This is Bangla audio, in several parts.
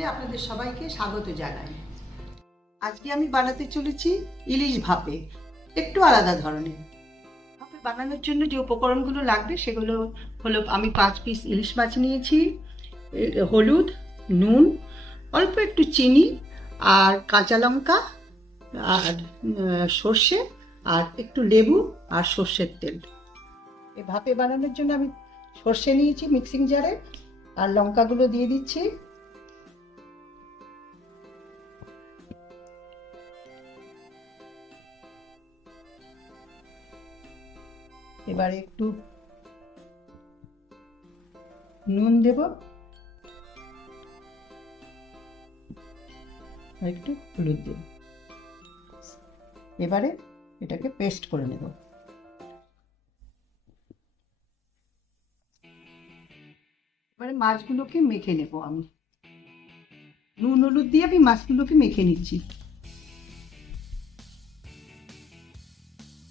কিচেনে আপনাদের সবাইকে স্বাগত জানাই। আজকে আমি বানাতে চলেছি ইলিশ ভাপে, একটু আলাদা ধরনের। ভাপে বানানোর জন্য যে উপকরণগুলো লাগবে সেগুলো হলো, আমি 5 পিস ইলিশ মাছ নিয়েছি, হলুদ, নুন, অল্প একটু চিনি, আর কাঁচা লঙ্কা, আর সর্ষে, আর একটু লেবু, আর সর্ষের তেল। এই ভাপে বানানোর জন্য আমি সর্ষে নিয়েছি মিক্সিং জারে, আর লঙ্কাগুলো দিয়ে দিচ্ছি। এবারে একটু নুন দেব, আর একটু হলুদ দেব। এবারে এটাকে পেস্ট করে নেব। এবারে মাছগুলোকে মেখে নেব। আমি নুন হলুদ দিয়ে আমি মাছগুলোকে মেখে নিচ্ছি।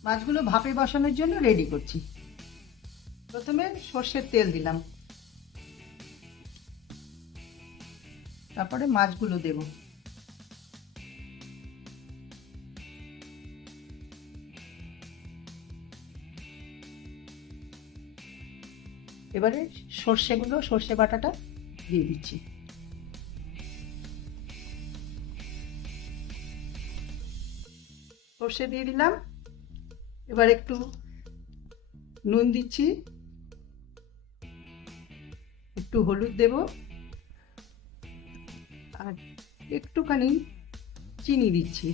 মাছগুলো ভাপে বসানোর জন্য রেডি করছি। প্রথমে সর্ষের তেল দিলাম, তারপরে মাছগুলো দেব। এবারে সর্ষে বাটাটা দিয়ে দিচ্ছি। সর্ষে দিয়ে দিলাম। এবার একটু নুন দিচ্ছি, একটু হলুদ দেব, আর একটুখানি চিনি দিচ্ছি।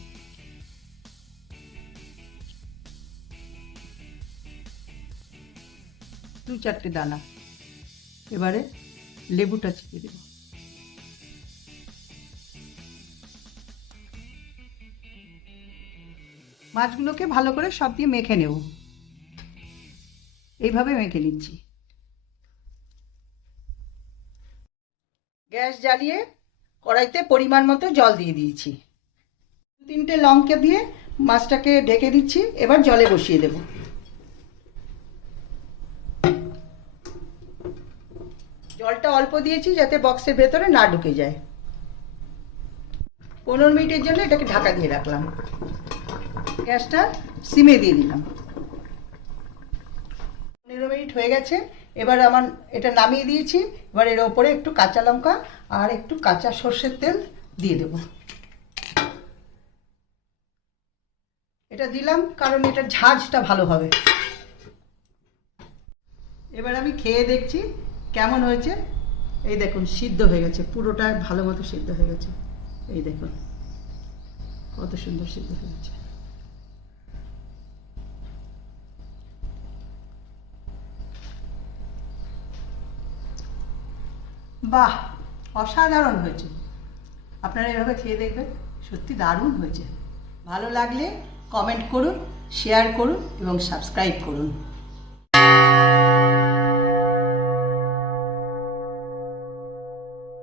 দু চারটে দানা। এবারে লেবুটা চিপে দেব। মাছগুলোকে ভালো করে সব দিয়ে মেখে নেব। এইভাবে মেখে নিচ্ছি। গ্যাস জ্বালিয়ে কড়াইতে পরিমাণ মতো জল দিয়ে দিয়েছি। 2-3টে লঙ্কা দিয়ে মাছটাকে ঢেকে দিচ্ছি। এবার জলে বসিয়ে দেব। জলটা অল্প দিয়েছি যাতে বক্সের ভেতরে না ঢুকে যায়। 15 মিনিটের জন্য এটাকে ঢাকা দিয়ে রাখলাম। গ্যাসটা সিমে দিয়ে দিলাম। 15 মিনিট হয়ে গেছে। এবার আমার এটা নামিয়ে দিয়েছি। এবার এর ওপরে একটু কাঁচা লঙ্কা আর একটু কাঁচা সর্ষের তেল দিয়ে দেব। এটা দিলাম কারণ এটা ঝাঁঝটা ভালো হবে। এবার আমি খেয়ে দেখছি কেমন হয়েছে। এই দেখুন, সিদ্ধ হয়ে গেছে, পুরোটা ভালো মতো সিদ্ধ হয়ে গেছে। এই দেখুন কত সুন্দর সিদ্ধ হয়ে গেছে। বাহ, অসাধারণ হয়েছে। আপনারা এভাবে খেয়ে দেখবেন, সত্যি দারুণ হয়েছে। ভালো লাগলে কমেন্ট করুন, শেয়ার করুন এবং সাবস্ক্রাইব করুন।